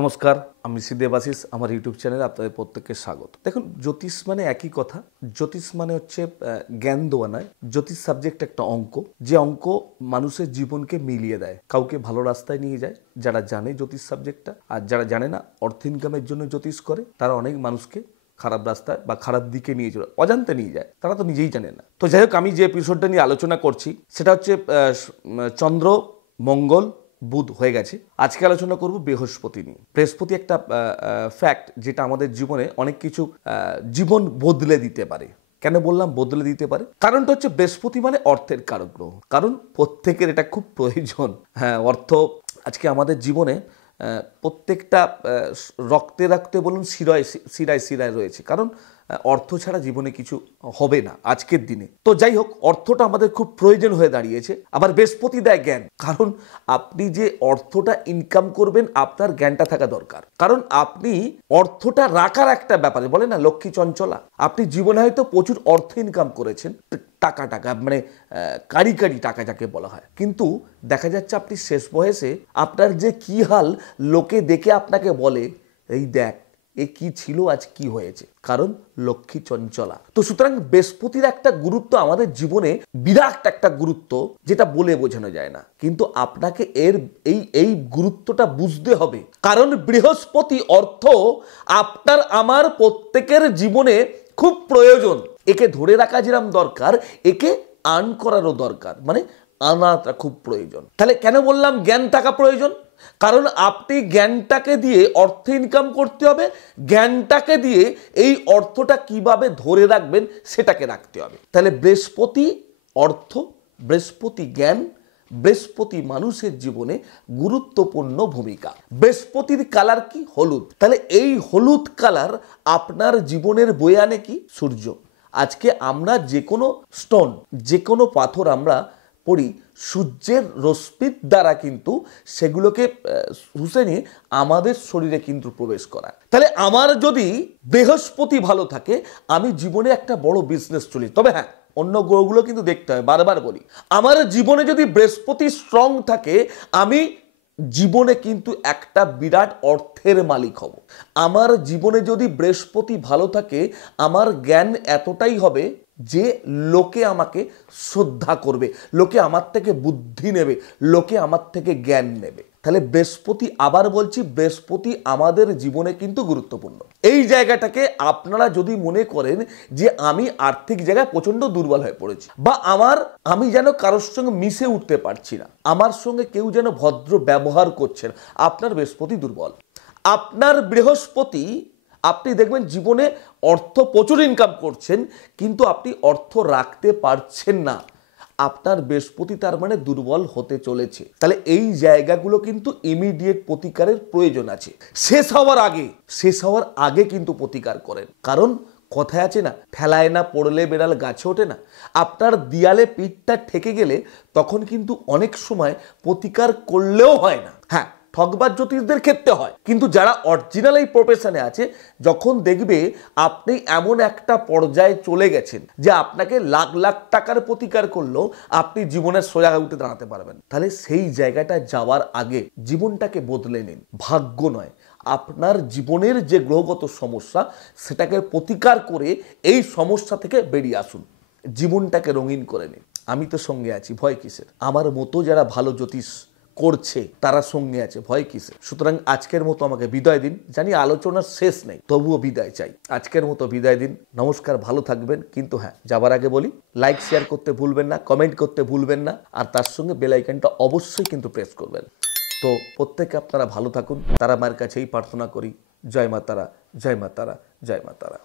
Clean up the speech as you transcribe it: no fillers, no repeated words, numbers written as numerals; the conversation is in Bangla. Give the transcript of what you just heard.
নমস্কার, আমি শ্রী দেবাশিস। আমার ইউটিউব চ্যানেলে আপনাদের প্রত্যেককে স্বাগত। দেখুন, জ্যোতিষ মানে একই কথা। জ্যোতিষ মানে হচ্ছে জ্ঞান দেওয়া নয়। জ্যোতিষ সাবজেক্ট একটা অঙ্ক, যে অঙ্ক মানুষের জীবনকে মিলিয়ে দেয়, কাউকে ভালো রাস্তায় নিয়ে যায় যারা জানে জ্যোতিষ সাবজেক্টটা, আর যারা জানে না অর্থ ইনকামের জন্য জ্যোতিষ করে, তারা অনেক মানুষকে খারাপ রাস্তায় বা খারাপ দিকে নিয়ে চলে অজান্তে নিয়ে যায়, তারা তো নিজেই জানে না। তো যাই হোক, আমি যে এপিসোডটা নিয়ে আলোচনা করছি সেটা হচ্ছে চন্দ্র, মঙ্গল, বুধ হয়ে গেছে। আজকে আলোচনা করব বৃহস্পতি নিয়ে। বৃহস্পতি একটা ফ্যাক্ট যেটা আমাদের জীবনে অনেক কিছু জীবন বদলে দিতে পারে। কেন বললাম বদলে দিতে পারে? কারণটা হচ্ছে বৃহস্পতি মানে অর্থের কারক গ্রহ, কারণ প্রত্যেকের এটা খুব প্রয়োজন। হ্যাঁ, অর্থ আজকে আমাদের জীবনে প্রত্যেকটা রক্তে রক্তে বলুন, শিরায় শিরায় শিরায় রয়েছে, কারণ অর্থ ছাড়া জীবনে কিছু হবে না আজকের দিনে। তো যাই হোক, অর্থটা আমাদের খুব প্রয়োজন হয়ে দাঁড়িয়েছে। আবার বৃহস্পতি দেয় জ্ঞান, কারণ আপনি যে অর্থটা ইনকাম করবেন আপনার জ্ঞানটা থাকা দরকার। কারণ আপনি অর্থটা রাখার একটা ব্যাপারে বলে না লক্ষ্মী চঞ্চলা, আপনি জীবনে হয়তো প্রচুর অর্থ ইনকাম করেছেন, টাকা মানে কারি কারি টাকা যাকে বলা হয়, কিন্তু দেখা যাচ্ছে আপনি শেষ বয়সে আপনার যে কি হাল, লোকে দেখে আপনাকে বলে এই দেখ এ কি ছিল, আজ কি হয়েছে, কারণ লক্ষ্মী চঞ্চলা। তো সুতরাং বৃহস্পতির একটা গুরুত্ব আমাদের জীবনে বিরাট একটা গুরুত্ব, যেটা বলে বোঝানো যায় না, কিন্তু আপনাকে এর এই গুরুত্বটা বুঝতে হবে। কারণ বৃহস্পতি অর্থ আপনার আমার প্রত্যেকের জীবনে খুব প্রয়োজন। একে ধরে রাখা যেরকম দরকার, একে আর্ন করারও দরকার, মানে আনাটা খুব প্রয়োজন। তাহলে কেন বললাম জ্ঞান থাকা প্রয়োজন? কারণ আপনি জ্ঞানটাকে দিয়ে অর্থ ইনকাম করতে হবে, জ্ঞানটাকে দিয়ে এই অর্থটা কিভাবে ধরে রাখবেন সেটাকে রাখতে হবে। তাহলে বৃহস্পতি অর্থ, বৃহস্পতি জ্ঞান, বৃহস্পতি মানুষের জীবনে গুরুত্বপূর্ণ ভূমিকা। বৃহস্পতির কালার কি? হলুদ। তাহলে এই হলুদ কালার আপনার জীবনের বয়ে আনে কি? সূর্য। আজকে আমরা যে কোনো স্টোন, যে কোনো পাথর আমরা পড়ি, সূর্যের রশ্মির দ্বারা কিন্তু সেগুলোকে শুষে নিয়ে আমাদের শরীরে কিন্তু প্রবেশ করায়। তাহলে আমার যদি বৃহস্পতি ভালো থাকে, আমি জীবনে একটা বড় বিজনেস চলি। তবে হ্যাঁ, অন্য গ্রহগুলো কিন্তু দেখতে হয়, বারবার বলি। আমার জীবনে যদি বৃহস্পতি স্ট্রং থাকে, আমি জীবনে কিন্তু একটা বিরাট অর্থের মালিক হব। আমার জীবনে যদি বৃহস্পতি ভালো থাকে, আমার জ্ঞান এতটাই হবে যে লোকে আমাকে শ্রদ্ধা করবে, লোকে আমার থেকে বুদ্ধি নেবে, লোকে আমার থেকে জ্ঞান নেবে। তাহলে বৃহস্পতি, আবার বলছি, বৃহস্পতি আমাদের জীবনে কিন্তু গুরুত্বপূর্ণ। এই জায়গাটাকে আপনারা যদি মনে করেন যে আমি আর্থিক জায়গায় প্রচন্ড দুর্বল হয়ে পড়েছি, বা আমি যেন কারোর সঙ্গে মিশে উঠতে পারছি না, আমার সঙ্গে কেউ যেন ভদ্র ব্যবহার করছেন, আপনার বৃহস্পতি দুর্বল। আপনার বৃহস্পতি, আপনি দেখবেন জীবনে অর্থ প্রচুর ইনকাম করছেন, কিন্তু আপনি অর্থ রাখতে পারছেন না, আপনার বৃহস্পতি তার মানে দুর্বল হতে চলেছে। তাহলে এই জায়গাগুলো কিন্তু ইমিডিয়েট প্রতিকারের প্রয়োজন আছে। শেষ হওয়ার আগে কিন্তু প্রতিকার করেন। কারণ কথায় আছে না, ঠেলায় না পড়লে বেড়াল গাছে ওঠে না। আপনার দিয়ালে পিঠটা ঠেকে গেলে তখন কিন্তু অনেক সময় প্রতিকার করলেও হয় না। হ্যাঁ, ঠকবাজ জ্যোতিষদের ক্ষেত্রে হয়, কিন্তু যারা অরিজিনাল এই প্রফেশনে আছে, যখন দেখবে আপনি এমন একটা পর্যায়ে চলে গেছেন যে আপনাকে লাখ লাখ টাকার প্রতিকার করলেও আপনি জীবনের সোজা উঠে দাঁড়াতে পারবেন, তাহলে সেই জায়গাটা যাওয়ার আগে জীবনটাকে বদলে নিন। ভাগ্য নয়, আপনার জীবনের যে গ্রহগত সমস্যা, সেটাকে প্রতিকার করে এই সমস্যা থেকে বেরিয়ে আসুন, জীবনটাকে রঙিন করে নিন। আমি তো সঙ্গে আছি, ভয় কিসের? আমার মতো যারা ভালো জ্যোতিষ করছে তারা সঙ্গে আছে, ভয় কিসে? সুতরাং আজকের মতো আমাকে বিদায় দিন। জানি আলোচনার শেষ নেই, তবুও বিদায় চাই। আজকের মতো বিদায় দিন, নমস্কার, ভালো থাকবেন। কিন্তু হ্যাঁ, যাবার আগে বলি, লাইক শেয়ার করতে ভুলবেন না, কমেন্ট করতে ভুলবেন না, আর তার সঙ্গে বেল আইকনটা অবশ্যই কিন্তু প্রেস করবেন। তো প্রত্যেকে আপনারা ভালো থাকুন, তারা মায়ের কাছেই প্রার্থনা করি। জয় মা তারা, জয় মা তারা, জয় মা তারা।